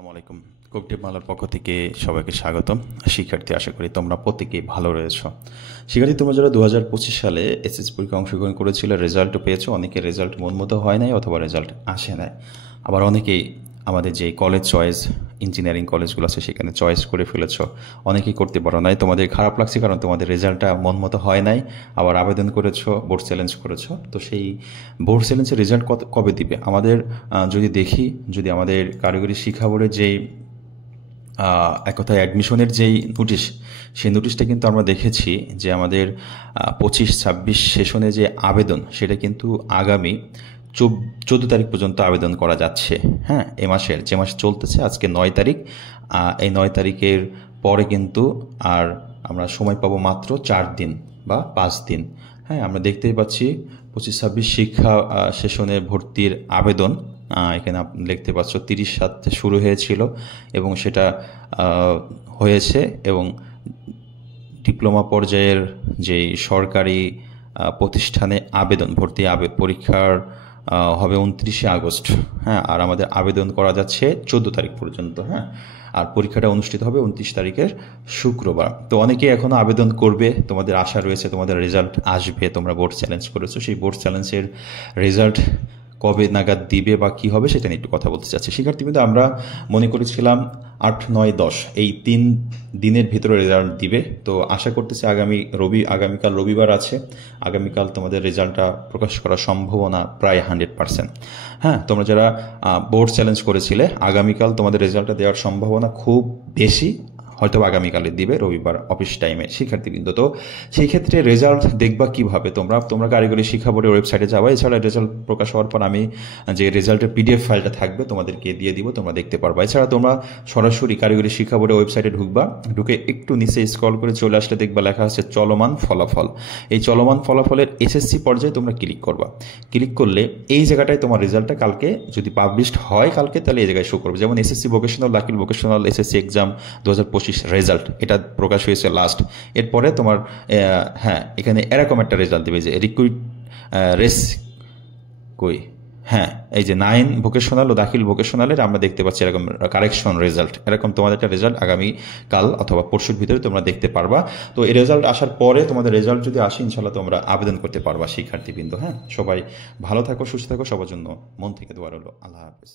আসসালামু আলাইকুম। কোকটিভ মালার পক্ষ থেকে সবাইকে স্বাগতম। শিক্ষার্থী, আশা করি তোমরা প্রত্যেকেই ভালো রয়েছো। শিক্ষার্থী, তোমরা যারা 2025 সালে এসএসসি পরীক্ষায় অংশগ্রহণ করেছিলে, রেজাল্টও পেয়েছো। অনেকের রেজাল্ট মন মতো হয় নাই অথবা রেজাল্ট আসে নাই। আবার অনেকেই আমাদের যে কলেজ চয়েস, ইঞ্জিনিয়ারিং কলেজগুলো আছে সেখানে চয়েস করে ফেলেছো। অনেকেই করতে পারো নাই, তোমাদের খারাপ লাগছে কারণ তোমাদের রেজাল্টটা মন মতো হয় নাই। আবার আবেদন করেছো, বোর্ড চ্যালেঞ্জ করেছো। তো সেই বোর্ড চ্যালেঞ্জের রেজাল্ট কবে দিবে? আমাদের যদি দেখি, যদি আমাদের কারিগরি শিক্ষা বোর্ডের যেই এক কথায় অ্যাডমিশনের যেই নোটিশ, সেই নোটিশটা কিন্তু আমরা দেখেছি যে আমাদের 25-26 সেশনে যে আবেদন, সেটা কিন্তু আগামী 14 তারিখ পর্যন্ত আবেদন করা যাচ্ছে। হ্যাঁ, এ মাসের যে মাস চলতেছে, আজকে 9 তারিখ। এই 9 তারিখের পরে কিন্তু আর আমরা সময় পাবো মাত্র 4 দিন বা 5 দিন। হ্যাঁ, আমরা দেখতেই পাচ্ছি 25-26 শিক্ষা সেশনে ভর্তির আবেদন এখানে আপনি দেখতে পাচ্ছ 30/7 শুরু হয়েছিল এবং সেটা হয়েছে। এবং ডিপ্লোমা পর্যায়ের যেই সরকারি প্রতিষ্ঠানে আবেদন ভর্তি পরীক্ষার হবে 29শে আগস্ট। হ্যাঁ, আর আমাদের আবেদন করা যাচ্ছে 14 তারিখ পর্যন্ত। হ্যাঁ, আর পরীক্ষাটা অনুষ্ঠিত হবে 29 তারিখের শুক্রবার। তো অনেকেই এখনও আবেদন করবে, তোমাদের আশা রয়েছে তোমাদের রেজাল্ট আসবে। তোমরা বোর্ড চ্যালেঞ্জ করেছো, সেই বোর্ড চ্যালেঞ্জের রেজাল্ট কবে নাগাদ দিবে বা কী হবে সেটা নিয়ে একটু কথা বলতে চাচ্ছি। শিক্ষার্থী, কিন্তু আমরা মনে করেছিলাম 8, 9, 10 এই 3 দিনের ভিতরে রেজাল্ট দিবে। তো আশা করতেছি আগামীকাল রবিবার আছে, আগামীকাল তোমাদের রেজাল্টটা প্রকাশ করার সম্ভাবনা প্রায় 100%। হ্যাঁ, তোমরা যারা বোর্ড চ্যালেঞ্জ করেছিলে, আগামীকাল তোমাদের রেজাল্টটা দেওয়ার সম্ভাবনা খুব বেশি। হয়তো আগামীকালে দিবে, রবিবার অফিস টাইমে। শিক্ষার্থীবৃন্দ, তো সেই ক্ষেত্রে রেজাল্ট দেখবা কিভাবে? তোমরা কারিগরি শিক্ষা বোর্ডের ওয়েবসাইটে যাবা। এছাড়া রেজাল্ট প্রকাশ হওয়ার পর আমি যে রেজাল্টের পিডিএফ ফাইলটা থাকবে তোমাদেরকে দিয়ে দিব, তোমরা দেখতে পারবা। এছাড়া তোমরা সরাসরি কারিগরি শিক্ষা বোর্ডের ওয়েবসাইটে ঢুকে একটু নিচে স্ক্রল করে চলে আসলে দেখবা লেখা আছে চলমান ফলাফল। এই চলমান ফলাফলের এসএসসি পর্যায়ে তোমরা ক্লিক করবা। ক্লিক করলে এই জায়গাটায় তোমার রেজাল্টটা কালকে যদি পাবলিশড হয় কালকে, তাহলে এই জায়গায় শো করবে। যেমন এসএসসি ভোকেশনাল, দাখিল ভোকেশনাল এসএসসি এক্সাম 2025 রেজাল্ট, এটা প্রকাশ হয়েছে লাস্ট। এরপরে তোমার এখানে এরকম একটা রেজাল্ট দেবে যে এই যে 9 ভোকেশনাল ও দাখিল ভোকেশনালের আমরা দেখতে পাচ্ছি এরকম কারেকশন রেজাল্ট। এরকম তোমাদের একটা রেজাল্ট আগামীকাল অথবা পরশুর ভিতরে তোমরা দেখতে পারবা। তো এই রেজাল্ট আসার পরে তোমাদের রেজাল্ট যদি আসে, ইনশাল্লাহ তোমরা আবেদন করতে পারবা শিক্ষার্থীবৃন্দ। হ্যাঁ, সবাই ভালো থাকো, সুস্থ থাকো, সবার জন্য মন থেকে দোয়া রইল। আল্লাহ হাফেজ।